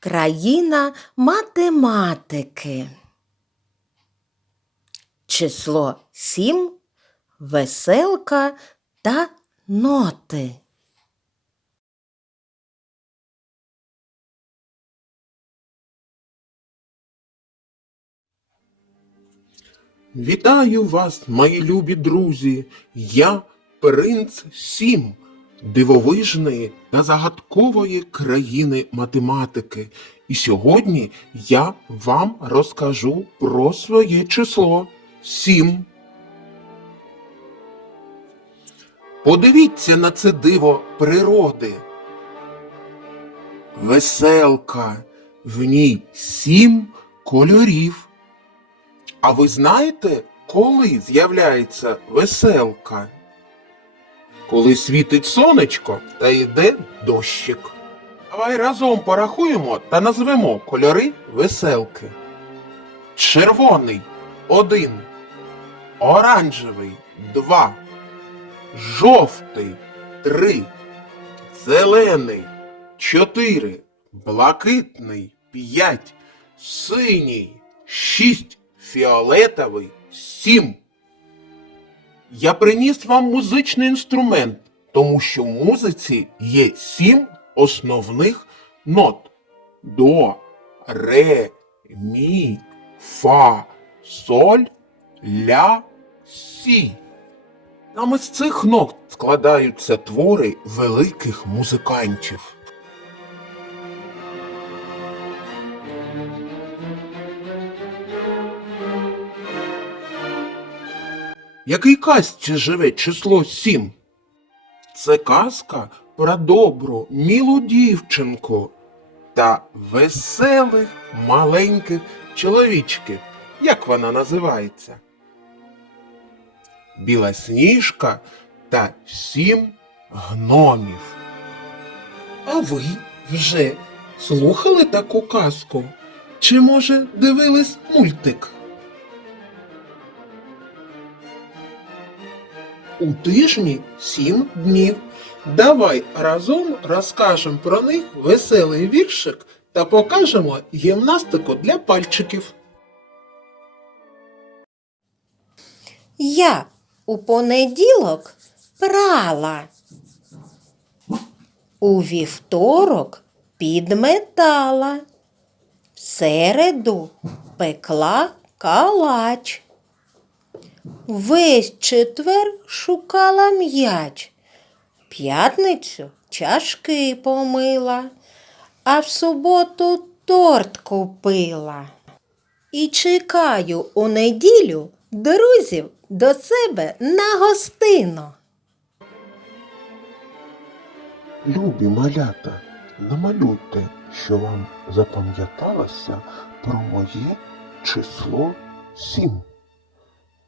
Країна математики. Число сім, веселка та ноти. Вітаю вас, мої любі друзі! Я принц Сім, дивовижної та загадкової країни математики. І сьогодні я вам розкажу про своє число сім. Подивіться на це диво природи. Веселка, в ній сім кольорів. А ви знаєте, коли з'являється веселка? Коли світить сонечко та йде дощик. Давай разом порахуємо та назвемо кольори веселки. Червоний один, оранжевий два, жовтий три, зелений чотири, блакитний п'ять, синій шість, фіолетовий сім. Я приніс вам музичний інструмент, тому що в музиці є сім основних нот: до, ре, мі, фа, соль, ля, сі. Саме з цих нот складаються твори великих музикантів. Який казці живе число сім? Це казка про добру, мілу дівчинку та веселих маленьких чоловічків. Як вона називається? Білосніжка та сім гномів. А ви вже слухали таку казку? Чи, може, дивились мультик? У тижні сім днів. Давай разом розкажемо про них веселий віршик та покажемо гімнастику для пальчиків. Я у понеділок прала. У вівторок підметала. В середу пекла калач. Весь четвер шукала м'яч. П'ятницю чашки помила, а в суботу торт купила. І чекаю у неділю друзів до себе на гостину. Любі малята, намалюйте, що вам запам'яталося про моє число сім.